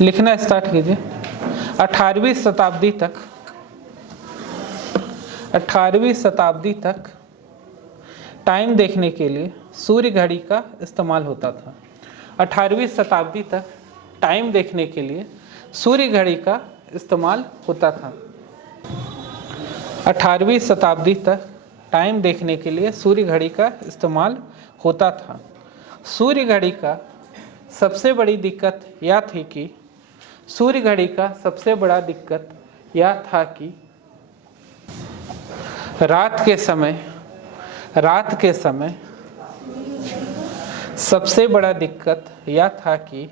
लिखना स्टार्ट कीजिए। 18वीं शताब्दी तक टाइम देखने के लिए सूर्य घड़ी का इस्तेमाल होता था। 18वीं शताब्दी तक टाइम देखने के लिए सूर्य घड़ी का इस्तेमाल होता था। 18वीं शताब्दी तक टाइम देखने के लिए सूर्य घड़ी का इस्तेमाल होता था। सूर्य घड़ी का सबसे बड़ी दिक्कत यह थी कि सूर्य घड़ी का सबसे बड़ा दिक्कत यह था कि रात के समय सबसे बड़ा दिक्कत यह था कि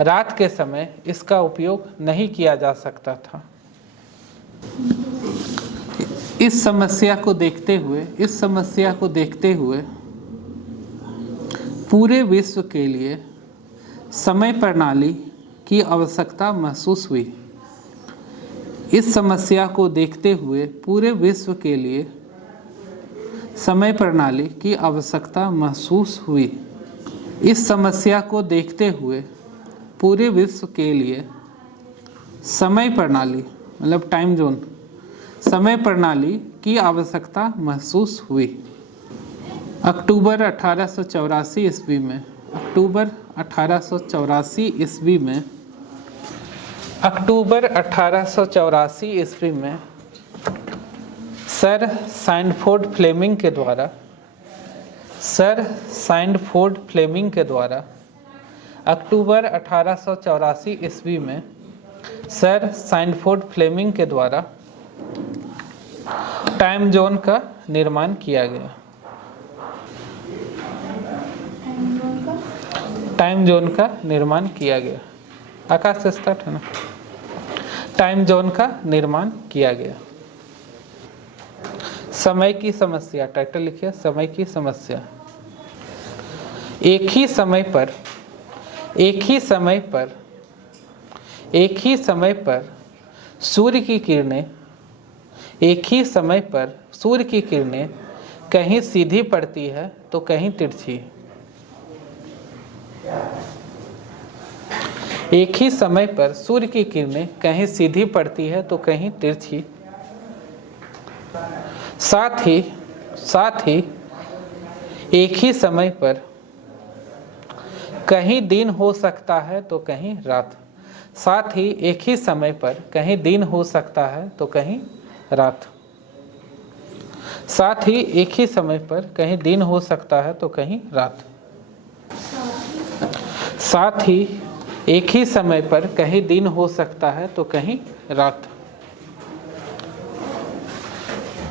रात के समय इसका उपयोग नहीं किया जा सकता था। इस समस्या को देखते हुए पूरे विश्व के लिए समय प्रणाली की आवश्यकता महसूस हुई। इस समस्या को देखते हुए पूरे विश्व के लिए समय प्रणाली की आवश्यकता महसूस हुई। इस समस्या को देखते हुए पूरे विश्व के लिए समय प्रणाली मतलब टाइम जोन समय प्रणाली की आवश्यकता महसूस हुई। अक्टूबर 1884 ईस्वी में सर साइनफोर्ड फ्लेमिंग के द्वारा अक्टूबर 1884 ईस्वी में सर साइनफोर्ड फ्लेमिंग के द्वारा टाइम जोन का निर्माण किया गया। टाइम जोन का निर्माण किया गया। आकाश से स्टार्ट है ना। टाइम जोन का निर्माण किया गया। समय की समस्या, टाइटल लिखिए समय की समस्या। एक ही समय पर सूर्य की किरणें कहीं सीधी पड़ती है तो कहीं तिरछी। एक ही समय पर सूर्य की किरणें कहीं सीधी पड़ती है तो कहीं तिरछी। साथ ही एक ही समय पर कहीं दिन हो सकता है तो कहीं रात। साथ ही एक ही समय पर कहीं दिन हो सकता है तो कहीं रात। साथ ही एक ही समय पर कहीं दिन हो सकता है तो कहीं रात। साथ ही एक ही समय पर कहीं दिन हो सकता है तो कहीं रात।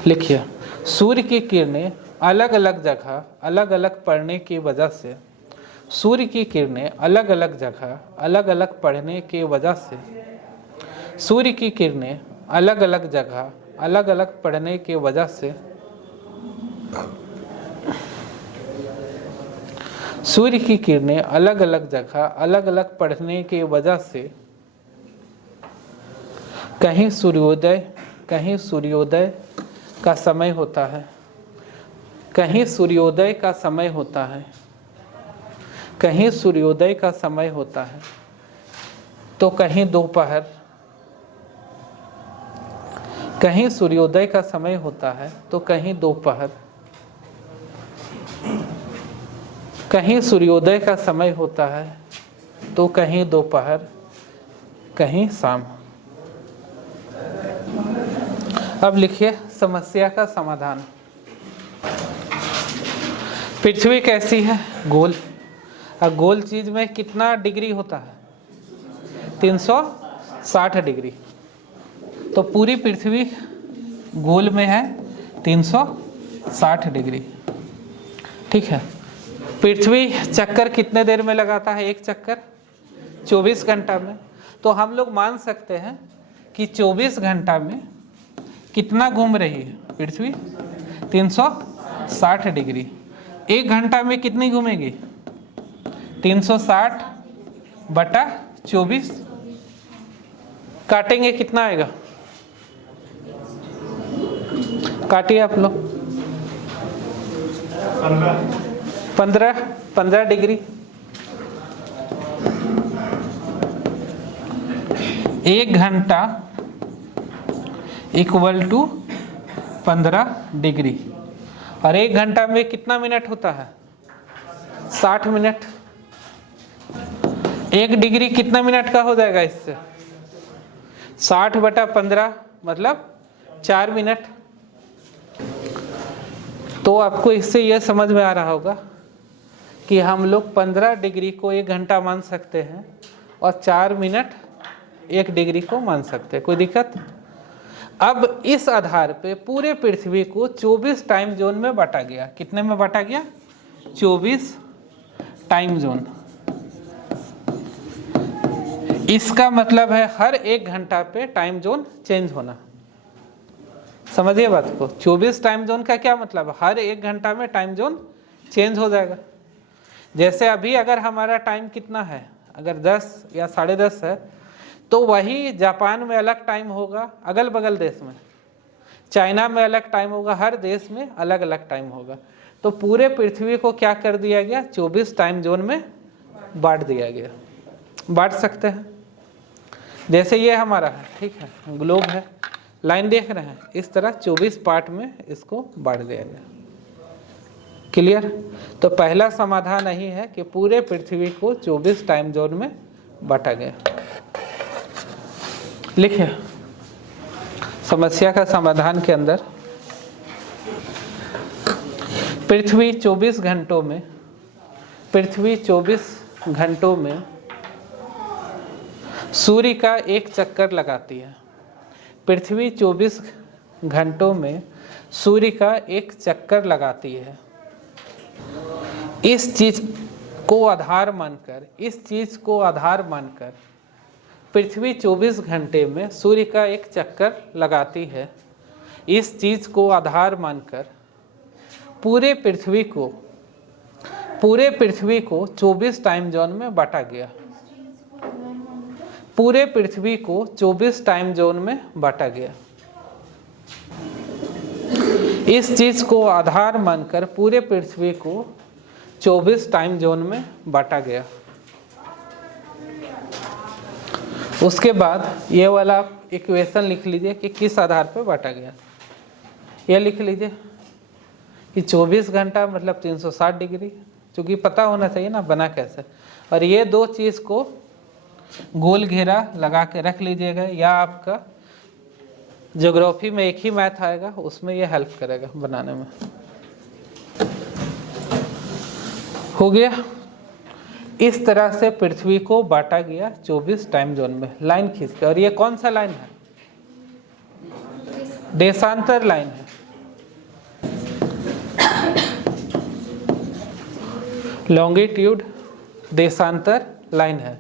लिखिए, सूर्य की किरणें अलग अलग जगह अलग अलग पड़ने की वजह से सूर्य की किरणें अलग अलग जगह अलग अलग पड़ने की वजह से सूर्य की किरणें अलग अलग जगह अलग अलग पड़ने की वजह से सूर्य की किरणें अलग अलग जगह अलग अलग पड़ने की वजह से कहीं सूर्योदय का समय होता है, कहीं सूर्योदय का समय होता है, कहीं सूर्योदय का समय होता है तो कहीं दोपहर। कहीं सूर्योदय का समय होता है तो कहीं दोपहर। कहीं सूर्योदय का समय होता है तो कहीं दोपहर, कहीं शाम। अब लिखिए समस्या का समाधान। पृथ्वी कैसी है? गोल। अब गोल चीज में कितना डिग्री होता है? 360 डिग्री। तो पूरी पृथ्वी गोल में है 360 डिग्री। ठीक है। पृथ्वी चक्कर कितने देर में लगाता है? एक चक्कर 24 घंटा में। तो हम लोग मान सकते हैं कि 24 घंटा में कितना घूम रही है पृथ्वी? 360 डिग्री। एक घंटा में कितनी घूमेगी? 360 बटा 24। काटेंगे कितना आएगा? काटिए आप लोग। 15 डिग्री। 1 घंटा इक्वल टू 15 डिग्री। और 1 घंटा में कितना मिनट होता है? 60 मिनट। 1 डिग्री कितना मिनट का हो जाएगा इससे? 60/15 मतलब 4 मिनट। तो आपको इससे यह समझ में आ रहा होगा कि हम लोग 15 डिग्री को 1 घंटा मान सकते हैं और 4 मिनट 1 डिग्री को मान सकते हैं। कोई दिक्कत? अब इस आधार पे पूरे पृथ्वी को 24 टाइम जोन में बांटा गया। कितने में बांटा गया? 24 टाइम जोन। इसका मतलब है हर 1 घंटा पे टाइम जोन चेंज होना। समझिए बात को। 24 टाइम जोन का क्या मतलब है? हर 1 घंटा में टाइम जोन चेंज हो जाएगा। जैसे अभी अगर हमारा टाइम कितना है, अगर 10 या 10:30 है, तो वही जापान में अलग टाइम होगा, अगल बगल देश में, चाइना में अलग टाइम होगा, हर देश में अलग अलग टाइम होगा। तो पूरे पृथ्वी को क्या कर दिया गया? 24 टाइम जोन में बांट दिया गया। बांट सकते हैं। जैसे ये हमारा है, ठीक है, ग्लोब है, लाइन देख रहे हैं, इस तरह 24 पार्ट में इसको बांट दिया गया। क्लियर? तो पहला समाधान यही है कि पूरे पृथ्वी को 24 टाइम जोन में बांटा गया। लिखिए समस्या का समाधान के अंदर पृथ्वी 24 घंटों में सूर्य का एक चक्कर लगाती है। पृथ्वी 24 घंटों में सूर्य का एक चक्कर लगाती है। इस चीज को आधार मानकर पृथ्वी 24 घंटे में सूर्य का एक चक्कर लगाती है। इस चीज को आधार मानकर पूरे पृथ्वी को 24 टाइम जोन में बांटा गया। पूरे पृथ्वी को 24 टाइम जोन में बांटा गया। इस चीज को आधार मानकर पूरे पृथ्वी को 24 टाइम जोन में बांटा गया। उसके बाद ये वाला इक्वेशन लिख लीजिए कि किस आधार पर बांटा गया। ये लिख लीजिए कि 24 घंटा मतलब 360 डिग्री, क्योंकि पता होना चाहिए ना बना कैसे। और ये दो चीज़ को गोल घेरा लगा के रख लीजिएगा, या आपका ज्योग्राफी में एक ही मैथ आएगा, उसमें ये हेल्प करेगा बनाने में। हो गया। इस तरह से पृथ्वी को बांटा गया 24 टाइम जोन में, लाइन खींच के। और ये कौन सा लाइन है? देशांतर लाइन है। लॉन्गिट्यूड देशांतर लाइन है।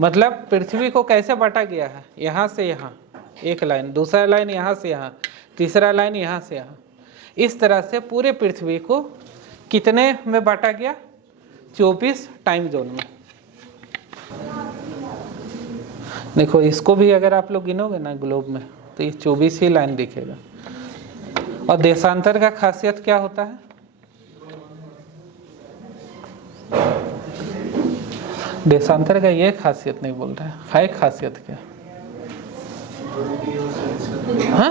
मतलब पृथ्वी को कैसे बांटा गया है? यहाँ से यहाँ एक लाइन, दूसरा लाइन यहाँ से यहाँ, तीसरा लाइन यहाँ से यहाँ। इस तरह से पूरे पृथ्वी को कितने में बांटा गया? 24 टाइम जोन में। देखो इसको भी अगर आप लोग गिनोगे ना ग्लोब में, तो ये 24 ही लाइन दिखेगा। और देशांतर का खासियत क्या होता है? देशांतर का ये खासियत नहीं बोल रहा है खासियत क्या? हाँ,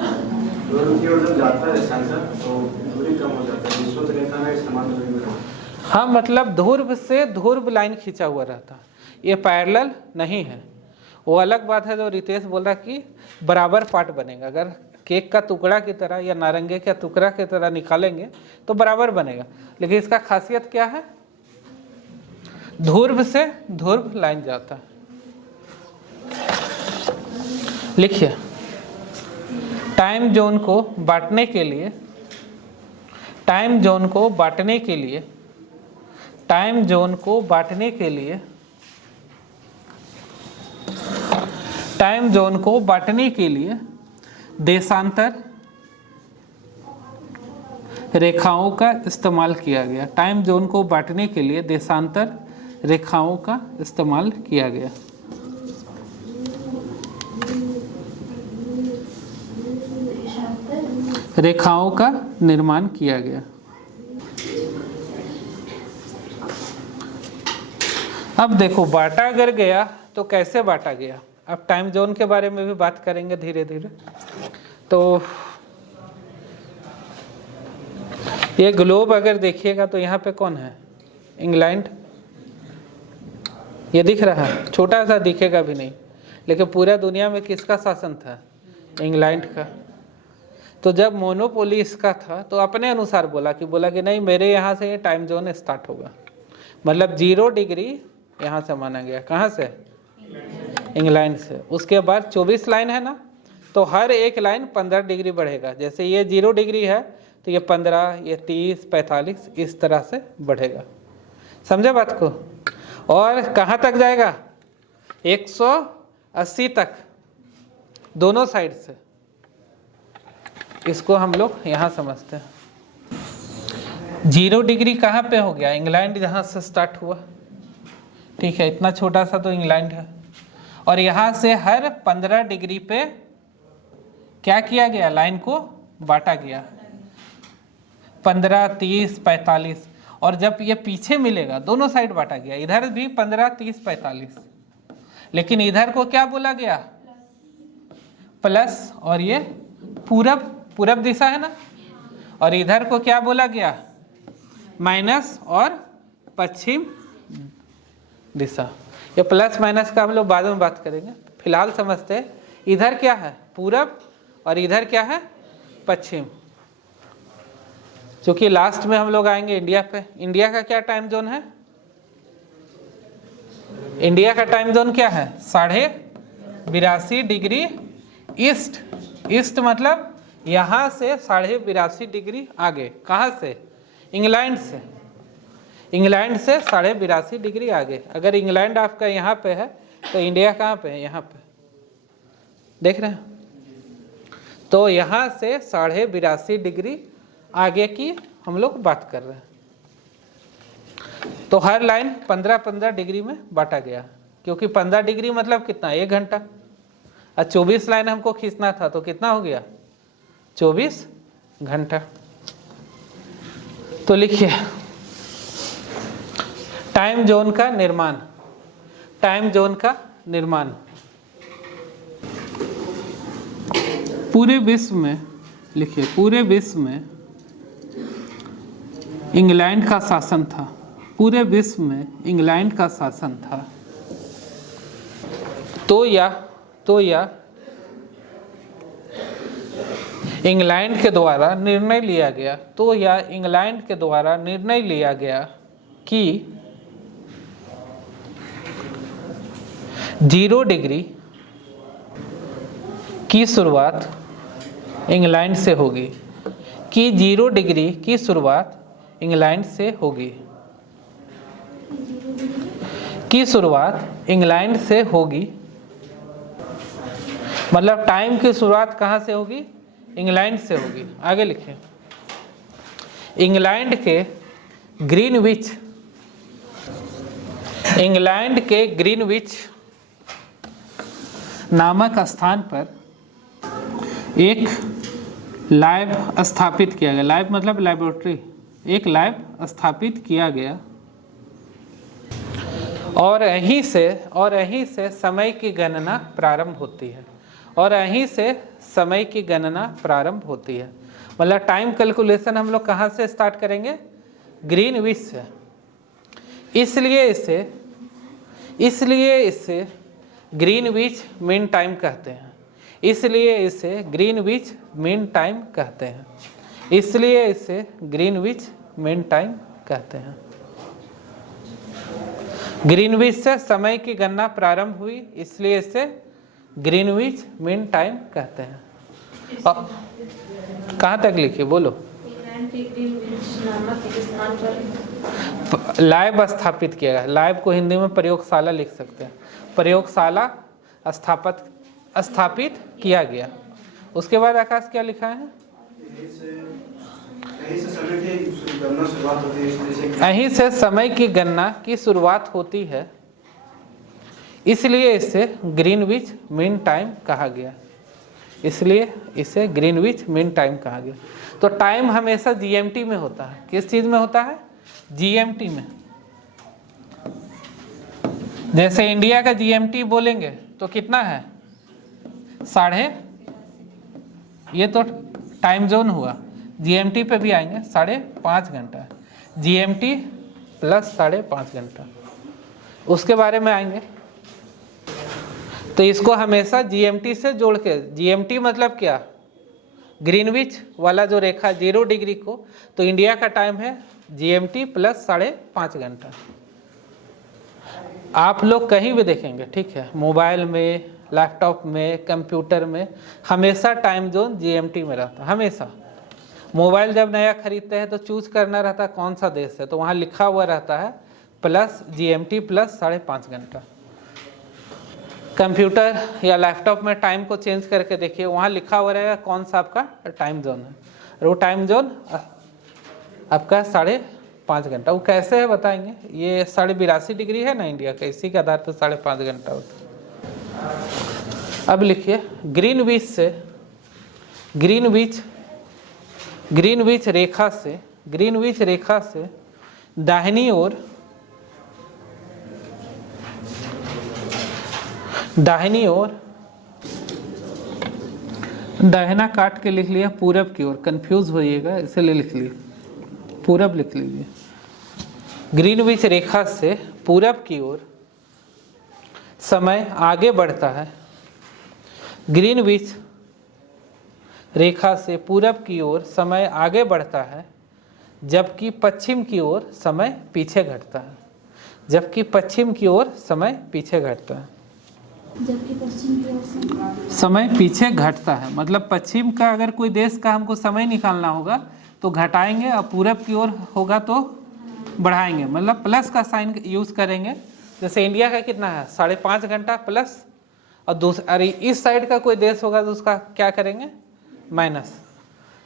हाँ, मतलब ध्रुव से ध्रुव लाइन खींचा हुआ रहता, ये पैरेलल नहीं है। वो अलग बात है जो रितेश बोल रहा कि बराबर पार्ट बनेगा। अगर केक का टुकड़ा की तरह या नारंगी का टुकड़ा की तरह निकालेंगे तो बराबर बनेगा, लेकिन इसका खासियत क्या है? ध्रुव से ध्रुव लाइन जाता है। लिखिए टाइम जोन को बांटने के लिए टाइम जोन को बांटने के लिए देशांतर रेखाओं का इस्तेमाल किया गया। टाइम जोन को बांटने के लिए देशांतर रेखाओं का इस्तेमाल किया गया। रेखाओं का निर्माण किया गया। अब देखो बांटा अगर गया तो कैसे बांटा गया? अब टाइम जोन के बारे में भी बात करेंगे धीरे धीरे। तो ये ग्लोब अगर देखिएगा तो यहाँ पे कौन है, इंग्लैंड, ये दिख रहा है, छोटा सा दिखेगा भी नहीं, लेकिन पूरा दुनिया में किसका शासन था, इंग्लैंड का। तो जब मोनोपोली इसका था तो अपने अनुसार बोला कि नहीं मेरे यहाँ से ये टाइम जोन स्टार्ट होगा, मतलब 0 डिग्री यहाँ से माना गया, कहाँ से, इंग्लैंड से। उसके बाद 24 लाइन है ना, तो हर एक लाइन 15 डिग्री बढ़ेगा। जैसे ये 0 डिग्री है तो ये 15, ये 30, 45 इस तरह से बढ़ेगा। समझे बात को? और कहाँ तक जाएगा, 180 तक दोनों साइड से। इसको हम लोग यहाँ समझते हैं। 0 डिग्री कहाँ पे हो गया, इंग्लैंड जहाँ से स्टार्ट हुआ, ठीक है, इतना छोटा सा तो इंग्लैंड है। और यहाँ से हर 15 डिग्री पे क्या किया गया, लाइन को बांटा गया, 15, 30, 45। और जब ये पीछे मिलेगा दोनों साइड बांटा गया, इधर भी 15, 30, 45, लेकिन इधर को क्या बोला गया, प्लस, और ये पूरब दिशा है ना, और इधर को क्या बोला गया, माइनस और पश्चिम दिशा। ये प्लस माइनस का हम लोग बाद में बात करेंगे, फिलहाल समझते हैं इधर क्या है, पूरब, और इधर क्या है, पश्चिम। क्योंकि लास्ट में हम लोग आएंगे इंडिया पे। इंडिया का क्या टाइम जोन है, इंडिया का टाइम जोन क्या है, 82.5 डिग्री ईस्ट। ईस्ट मतलब यहाँ से 82.5 डिग्री आगे, कहाँ से, इंग्लैंड से। इंग्लैंड से 82.5 डिग्री आगे। अगर इंग्लैंड आपका यहाँ पे है तो इंडिया कहाँ पे है, यहाँ पे, देख रहे हैं। तो यहाँ से 82.5 डिग्री आगे की हम लोग बात कर रहे हैं। तो हर लाइन 15-15 डिग्री में बांटा गया, क्योंकि 15 डिग्री मतलब कितना, 1 घंटा। और 24 लाइन हमको खींचना था तो कितना हो गया, 24 घंटा। तो लिखिए टाइम जोन का निर्माण। टाइम जोन का निर्माण पूरे विश्व में, लिखिए पूरे विश्व में इंग्लैंड का शासन था। पूरे विश्व में इंग्लैंड का शासन था। तो या इंग्लैंड के द्वारा निर्णय लिया गया, तो या इंग्लैंड के द्वारा निर्णय लिया गया कि 0 डिग्री की शुरुआत इंग्लैंड से होगी, कि 0 डिग्री की शुरुआत इंग्लैंड से होगी, की शुरुआत इंग्लैंड से होगी। मतलब टाइम की शुरुआत कहाँ से होगी, इंग्लैंड से होगी। आगे लिखें, इंग्लैंड के ग्रीनविच, इंग्लैंड के ग्रीनविच नामक स्थान पर एक लैब स्थापित किया गया। लैब मतलब लैबोरेटरी, एक लैब स्थापित किया गया। और यहीं से समय की गणना प्रारंभ होती है। और यहीं से समय की गणना प्रारंभ होती है। मतलब टाइम कैलकुलेशन हम लोग कहाँ से स्टार्ट करेंगे, ग्रीनविच से। इसलिए इसे ग्रीनविच मीन टाइम कहते हैं। इसलिए इसे ग्रीनविच मीन टाइम कहते हैं। इसलिए इसे ग्रीनविच मीन टाइम कहते हैं। ग्रीनविच से समय की गणना प्रारंभ हुई, इसलिए इसे ग्रीनविच मीन टाइम कहते हैं। कहाँ तक लिखिए, बोलो। लैब स्थापित किया गया। लैब को हिंदी में प्रयोगशाला लिख सकते हैं। प्रयोगशाला स्थापित किया गया। उसके बाद आकाश क्या लिखा है, यहीं से समय की गणना की शुरुआत होती है, इसलिए इसे ग्रीनविच मीन टाइम कहा गया। इसलिए इसे ग्रीनविच मीन टाइम कहा गया। तो टाइम हमेशा जीएमटी में होता है। किस चीज में होता है, जीएमटी में। जैसे इंडिया का जीएमटी बोलेंगे तो कितना है, साढ़े, ये तो टाइम जोन हुआ। जीएमटी पे भी आएंगे, 5.5 घंटा, जीएमटी प्लस 5.5 घंटा, उसके बारे में आएंगे। तो इसको हमेशा जीएमटी से जोड़ के, जीएमटी मतलब क्या, ग्रीनविच वाला जो रेखा 0 डिग्री को, तो इंडिया का टाइम है जीएमटी प्लस 5.5 घंटा। आप लोग कहीं भी देखेंगे, ठीक है, मोबाइल में, लैपटॉप में, कंप्यूटर में, हमेशा टाइम जोन जीएमटी में रहता है, हमेशा। मोबाइल जब नया खरीदते हैं तो चूज करना रहता है कौन सा देश है, तो वहाँ लिखा हुआ रहता है प्लस जीएमटी प्लस 5.5 घंटा। कंप्यूटर या लैपटॉप में टाइम को चेंज करके देखिए, वहाँ लिखा हुआ रहेगा कौन सा आपका टाइम जोन है, वो टाइम जोन आपका 5.5 घंटा। वो कैसे है बताएंगे, ये 82.5 डिग्री है ना इंडिया का, इसी के आधार पर 5.5 घंटा होता है। अब लिखिए ग्रीनविच से, ग्रीनविच रेखा से दाहिनी ओर दाहिना काट के लिख लिया पूरब की ओर, कंफ्यूज होइएगा इसलिए लिख लिए पूरब लिख लीजिए। ग्रीनविच रेखा से पूरब की ओर समय आगे बढ़ता है, ग्रीनविच रेखा से पूरब की ओर समय आगे बढ़ता है, जबकि पश्चिम की ओर समय पीछे घटता है, जबकि पश्चिम की ओर समय पीछे घटता है, जबकि पश्चिम की ओर समय पीछे घटता है। मतलब पश्चिम का अगर कोई देश का हमको समय निकालना होगा तो घटाएंगे, और पूरब की ओर होगा तो बढ़ाएंगे, मतलब प्लस का साइन यूज करेंगे। जैसे इंडिया का कितना है 5.5 घंटा प्लस, और दूसरा इस साइड का कोई देश होगा तो उसका क्या करेंगे, माइनस।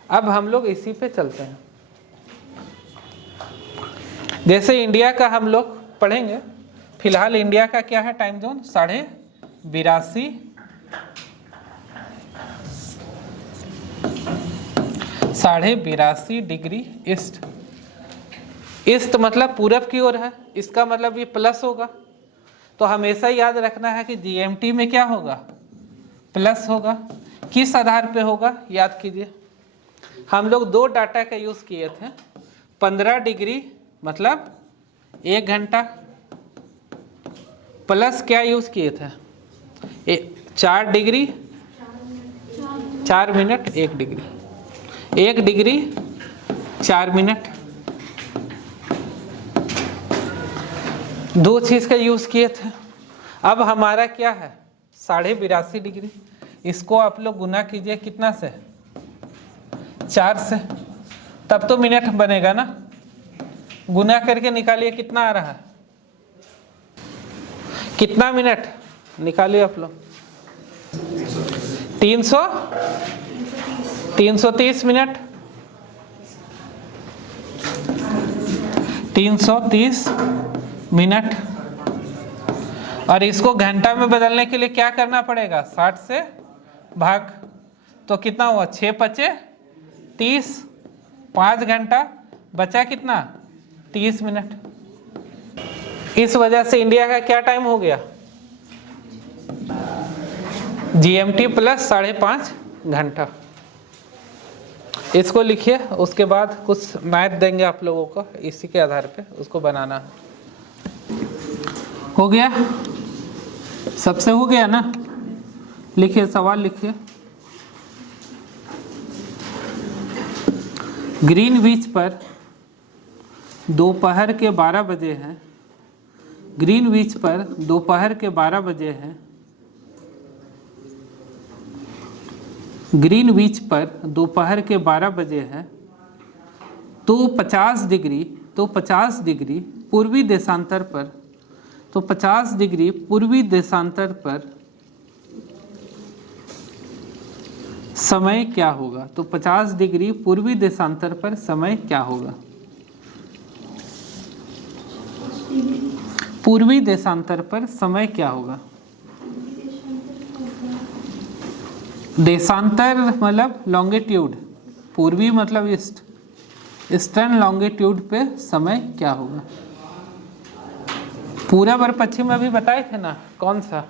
अब हम लोग इसी पे चलते हैं। जैसे इंडिया का हम लोग पढ़ेंगे, फिलहाल इंडिया का क्या है time zone, 82.5 degree east. East मतलब पूरब की ओर है, इसका मतलब ये प्लस होगा। तो हमेशा याद रखना है कि जीएमटी में क्या होगा, प्लस होगा। किस आधार पे होगा याद कीजिए, हम लोग 2 डाटा का यूज किए थे। 15 डिग्री मतलब 1 घंटा, प्लस क्या यूज किए थे, 4 degree 4 minute 1 degree, 1 degree 4 minute, 2 चीज़ का यूज किए थे। अब हमारा क्या है 82.5 डिग्री, इसको आप लोग गुना कीजिए कितना से, 4 से, तब तो मिनट बनेगा ना। गुना करके निकालिए कितना आ रहा है, कितना मिनट निकालिए आप लोग, 330 मिनट, 330 मिनट। और इसको घंटा में बदलने के लिए क्या करना पड़ेगा, 60 से भाग, तो कितना हुआ 6 पचे 30, 5 घंटा बचा कितना 30 मिनट। इस वजह से इंडिया का क्या टाइम हो गया, जीएमटी प्लस 5.5 घंटा। इसको लिखिए, उसके बाद कुछ मैथ देंगे आप लोगों को, इसी के आधार पे उसको बनाना है। हो गया, सबसे हो गया ना। लिखिए सवाल लिखिए, ग्रीनविच पर दोपहर के 12 बजे हैं, ग्रीनविच पर दोपहर के 12 बजे हैं, ग्रीनविच पर दोपहर के 12 बजे हैं, तो 50 डिग्री पूर्वी देशांतर पर, तो 50 डिग्री पूर्वी देशांतर पर समय क्या होगा, तो 50 डिग्री पूर्वी देशांतर पर समय क्या होगा, पूर्वी देशांतर पर समय क्या होगा। देशांतर मतलब लॉन्गिट्यूड, पूर्वी मतलब ईस्ट, ईस्टर्न लॉन्गिट्यूड पे समय क्या होगा। पूरब और पश्चिम अभी बताए थे ना, कौन सा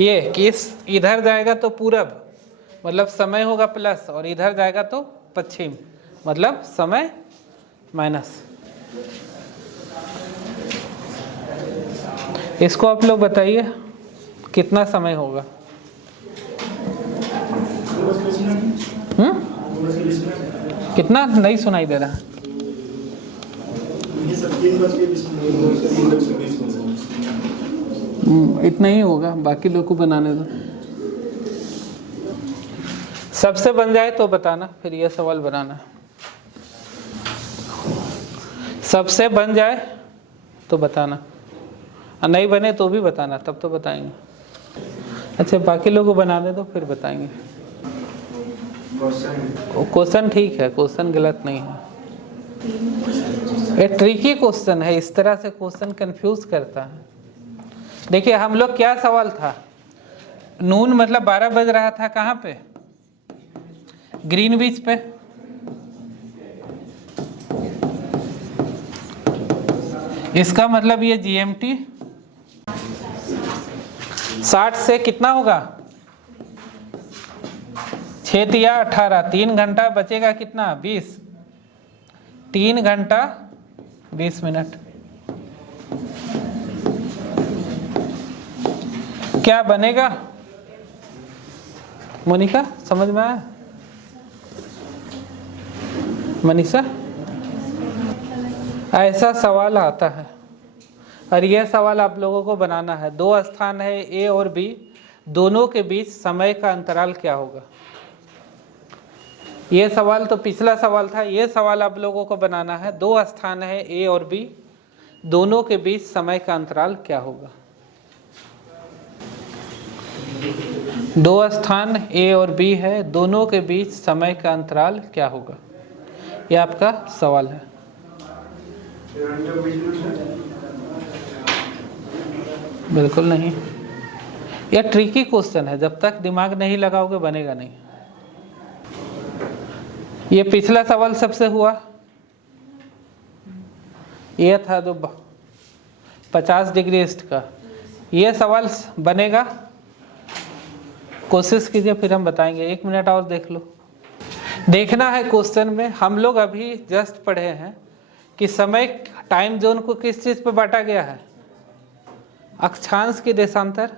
ये कि इस इधर जाएगा तो पूरब मतलब समय होगा प्लस, और इधर जाएगा तो पश्चिम मतलब समय माइनस। इसको आप लोग बताइए कितना समय होगा। कितना नहीं सुनाई दे रहा। इतना ही होगा, बाकी लोग को बनाने दो। सबसे बन जाए तो बताना, फिर यह सवाल बनाना। सबसे बन जाए तो बताना, और नहीं बने तो भी बताना, तब तो बताएंगे। अच्छा बाकी लोगों को बनाने दो फिर बताएंगे। क्वेश्चन ठीक है, क्वेश्चन गलत नहीं है। ये ट्रिकी क्वेश्चन है, इस तरह से क्वेश्चन कंफ्यूज करता है। देखिए हम लोग क्या सवाल था, नून मतलब 12 बज रहा था कहाँ पे, ग्रीनविच पे। इसका मतलब ये जीएमटी 60 से कितना होगा 6 या 18, 3 घंटा बचेगा कितना 20, 3 घंटा 20 मिनट। क्या बनेगा मोनिका, समझ में आया? मनीषा, ऐसा सवाल आता है और यह सवाल आप लोगों को बनाना है। 2 स्थान है ए और बी, दोनों के बीच समय का अंतराल क्या होगा। यह सवाल तो पिछला सवाल था, यह सवाल आप लोगों को बनाना है। 2 स्थान है ए और बी, दोनों के बीच समय का अंतराल क्या होगा। 2 स्थान ए और बी है, दोनों के बीच समय का अंतराल क्या होगा, यह आपका सवाल है। बिल्कुल नहीं, यह ट्रिकी क्वेश्चन है, जब तक दिमाग नहीं लगाओगे बनेगा नहीं। ये पिछला सवाल सबसे हुआ, यह था जो 50 डिग्री ईस्ट का। यह सवाल बनेगा, कोशिश कीजिए फिर हम बताएंगे। 1 मिनट और देख लो। देखना है क्वेश्चन में, हम लोग अभी जस्ट पढ़े हैं कि समय टाइम जोन को किस चीज पे बांटा गया है, अक्षांश की देशांतर,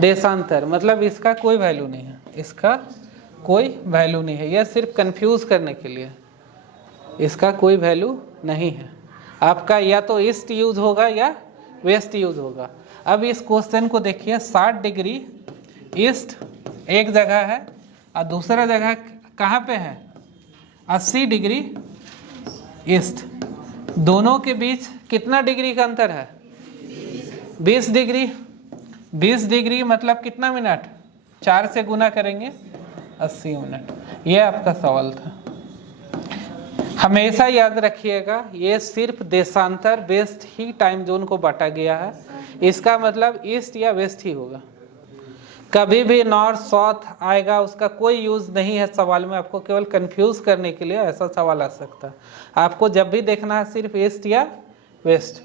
देशांतर मतलब इसका कोई वैल्यू नहीं है, इसका कोई वैल्यू नहीं है, यह सिर्फ कंफ्यूज करने के लिए, इसका कोई वैल्यू नहीं है। आपका या तो ईस्ट यूज होगा या वेस्ट यूज होगा। अब इस क्वेश्चन को देखिए, 60 डिग्री ईस्ट एक जगह है और दूसरा जगह कहाँ पे है 80 डिग्री ईस्ट, दोनों के बीच कितना डिग्री का अंतर है 20 डिग्री। 20 डिग्री मतलब कितना मिनट, 4 से गुना करेंगे 80 मिनट। यह आपका सवाल था। हमेशा याद रखिएगा, ये सिर्फ देशांतर वेस्ट ही टाइम जोन को बांटा गया है, इसका मतलब ईस्ट या वेस्ट ही होगा। कभी भी नॉर्थ साउथ आएगा उसका कोई यूज़ नहीं है सवाल में, आपको केवल कंफ्यूज करने के लिए ऐसा सवाल आ सकता है। आपको जब भी देखना है सिर्फ ईस्ट या वेस्ट।